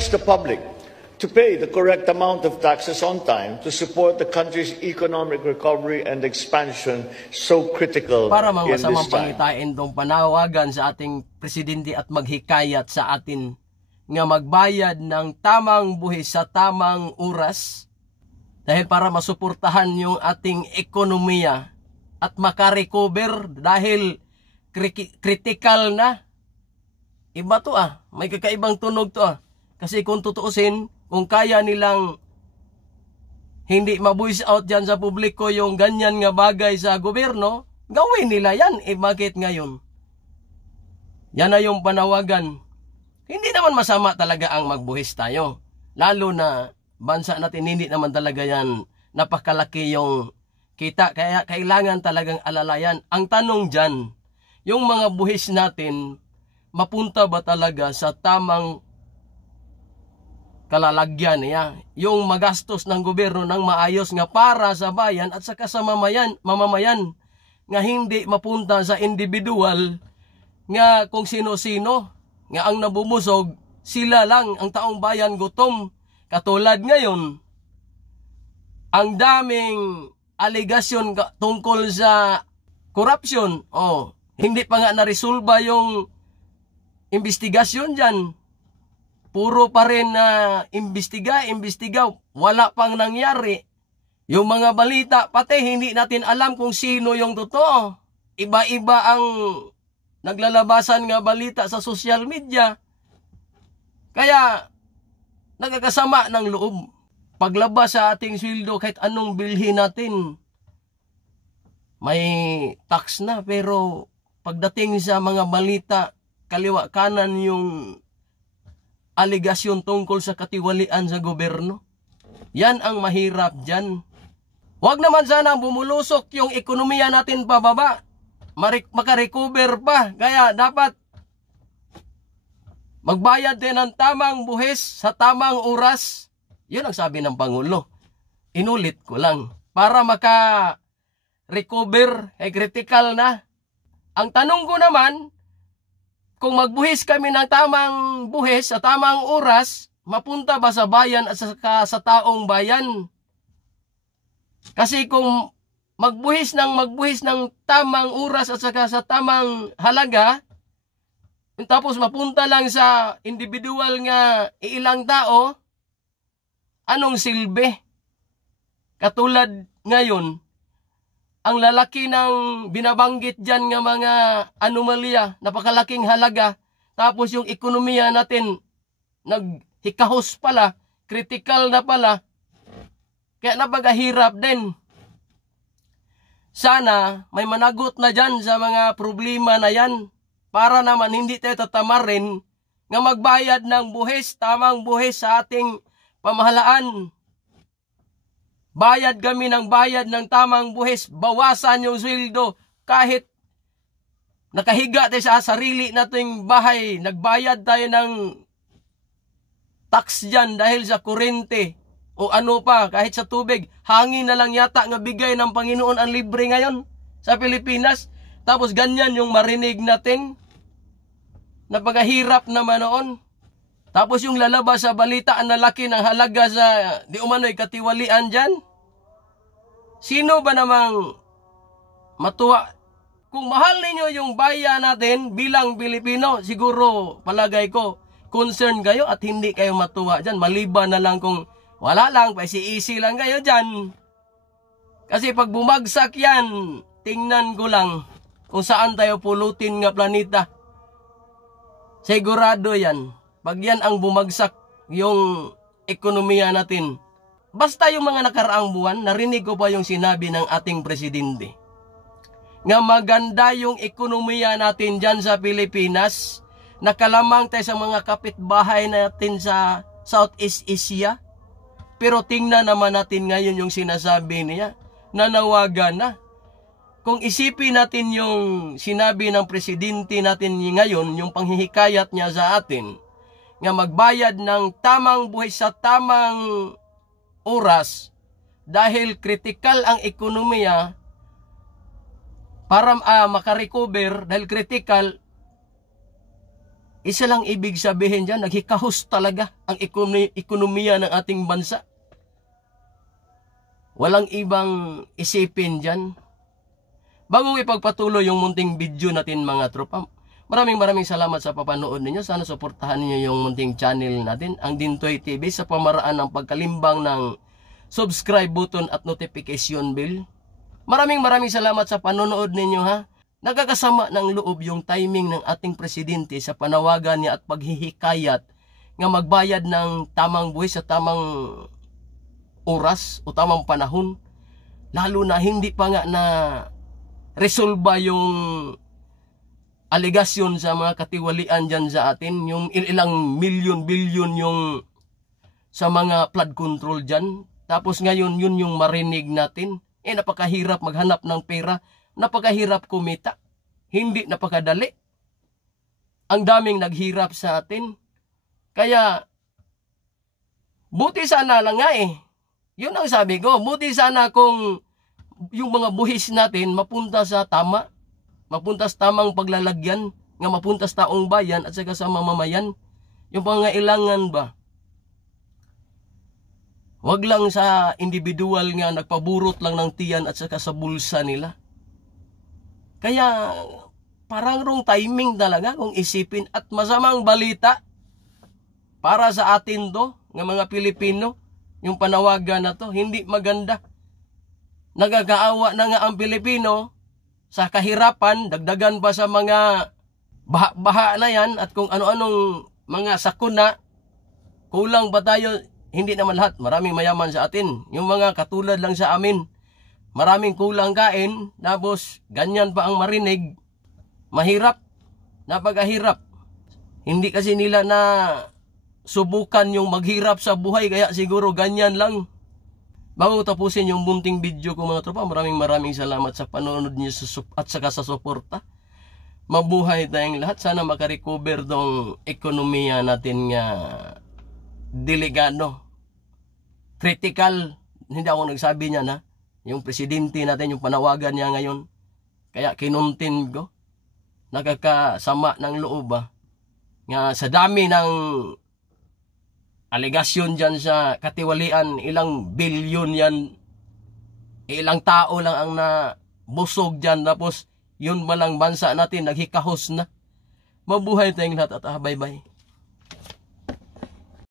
encourage the public to pay the correct amount of taxes on time to support the country's economic recovery and expansion so critical para mga in this masamang time. pangitain tong panawagan sa ating presidente at maghikayat sa atin nga magbayad ng tamang buhis sa tamang oras dahil para masuportahan yung ating ekonomiya at makarecover dahil critical na. Iba to may kakaibang tunog to kasi kung tutuusin, kung kaya nilang hindi ma-voice out dyan sa publiko yung ganyan nga bagay sa gobyerno, gawin nila yan. Bakit ngayon? Yan na yung panawagan. Hindi naman masama talaga ang magbuhis tayo. Lalo na bansa natin, hindi naman talaga yan napakalaki yung kita. Kaya kailangan talagang alalayan. Ang tanong dyan, yung mga buhis natin, mapunta ba talaga sa tamang kalalagyan niya? Yung magastos ng gobyerno ng maayos nga para sa bayan at saka sa mamamayan nga hindi mapunta sa individual nga kung sino-sino nga ang nabumusog, sila lang ang taong bayan gutom. Katulad ngayon, ang daming aligasyon tungkol sa corruption. Hindi pa nga naresolba yung investigasyon dyan. Puro pa rin na imbestiga, wala pang nangyari. Yung mga balita, pati hindi natin alam kung sino yung totoo. Iba-iba ang naglalabasan nga balita sa social media. Kaya nagkakasama ng loob. Paglabas sa ating sweldo, kahit anong bilhin natin, may tax na. Pero pagdating sa mga balita, kaliwa kanan yung aligasyon tungkol sa katiwalian sa gobyerno. Yan ang mahirap dyan. Huwag naman sana bumulusok yung ekonomiya natin pababa. Makarecover pa. Kaya dapat magbayad din ng tamang buhis sa tamang oras. Yun ang sabi ng Pangulo. Inulit ko lang. Para maka-recover, critical na. Ang tanong ko naman, kung magbuhis kami ng tamang buhis sa tamang oras, mapunta ba sa bayan at sa taong bayan? Kasi kung magbuhis ng tamang oras at saka sa tamang halaga, tapos mapunta lang sa individual nga ilang tao, anong silbi? Katulad ngayon, ang lalaki ng binabanggit dyan nga mga anomalya, napakalaking halaga, tapos yung ekonomiya natin, naghikahos pala, critical na pala, kaya napagahirap din. Sana may managot na dyan sa mga problema na yan para naman hindi tayo tatamarin nga magbayad ng buhis, tamang buhis sa ating pamahalaan. Bayad kami ng tamang buhis, bawasan yung sweldo kahit nakahiga tayo sa sarili nating bahay, nagbayad tayo ng tax dyan dahil sa kurente. O ano pa, kahit sa tubig, hangin na lang yata nga bigay ng Panginoon ang libre ngayon sa Pilipinas. Tapos ganyan yung marinig natin. Napagahirap naman noon. Tapos yung lalabas sa balita ang lalaki ng halaga sa di umano'y katiwalian dyan. Sino ba namang matuwa? Kung mahal ninyo yung bayan natin bilang Pilipino, siguro palagay ko, concern kayo at hindi kayo matuwa dyan. Maliban na lang kung wala lang, easy lang kayo dyan. Kasi pag bumagsak yan, tingnan ko lang kung saan tayo pulutin nga planeta. Sigurado yan. Pag yan ang bumagsak, yung ekonomiya natin. Basta yung mga nakaraang buwan, narinig ko pa yung sinabi ng ating presidente. Nga maganda yung ekonomiya natin dyan sa Pilipinas. Nakalamang tayo sa mga kapitbahay natin sa Southeast Asia. Pero tingnan naman natin ngayon yung sinasabi niya, nanawagan na. Kung isipin natin yung sinabi ng presidente natin ngayon, yung panghihikayat niya sa atin, nga magbayad ng tamang buhis sa tamang oras, dahil kritikal ang ekonomiya, para makarecover, dahil kritikal, Isa lang ibig sabihin dyan, naghikahos talaga ang ekonomiya ng ating bansa. Walang ibang isipin dyan. Bago ipagpatuloy yung munting video natin mga tropa, maraming salamat sa papanood ninyo. Sana suportahan niyo yung munting channel natin, ang Dintoy TV, sa pamaraan ng pagkalimbang ng subscribe button at notification bell. Maraming salamat sa panonood ninyo ha. Nagkakasama ng loob yung timing ng ating presidente sa panawagan niya at paghihikayat nga magbayad ng tamang buwis sa tamang oras o tamang panahon. Lalo na hindi pa nga na resolba yung alegasyon sa mga katiwalian dyan sa atin. Yung ilang bilyon yung sa mga flood control dyan. Tapos ngayon yun yung marinig natin. Napakahirap maghanap ng pera. Napakahirap kumita. Hindi napakadali. Ang daming naghirap sa atin. Kaya, buti sana lang nga eh. Yun ang sabi ko. Buti sana kung yung mga buhis natin mapunta sa tama. Mapunta sa tamang paglalagyan. Nga mapunta sa taong bayan at saka sa mamamayan. Yung pangailangan ba? Wag lang sa individual nga nagpaburot lang ng tiyan at saka sa bulsa nila. Kaya parang wrong timing talaga kung isipin, at masamang balita para sa atin to, ng mga Pilipino, yung panawagan na to, hindi maganda. Nagkakaawa na nga ang Pilipino sa kahirapan, dagdagan pa sa mga baha na yan at kung ano-anong mga sakuna, kulang ba tayo? Hindi naman lahat, maraming mayaman sa atin. Yung mga katulad lang sa amin, maraming kulang kain, tapos ganyan pa ang marinig. Mahirap, napakahirap. Hindi kasi nila na subukan yung maghirap sa buhay, kaya siguro ganyan lang. Bago tapusin yung bunting video ko mga tropa, maraming salamat sa panonood niyo at saka sa suporta. Mabuhay tayong lahat. Sana makarecover tong ekonomiya natin nga delikado, critical. Hindi ako nagsabi niya na yung presidente natin, yung panawagan niya ngayon, kaya kinuntin ko. Nakakasama ng loob nga sa dami ng alegasyon dyan sa katiwalian, ilang bilyon yan, ilang tao lang ang nabusog dyan, tapos yun malang bansa natin naghikahos na. Mabuhay tayong lahat at bye bye.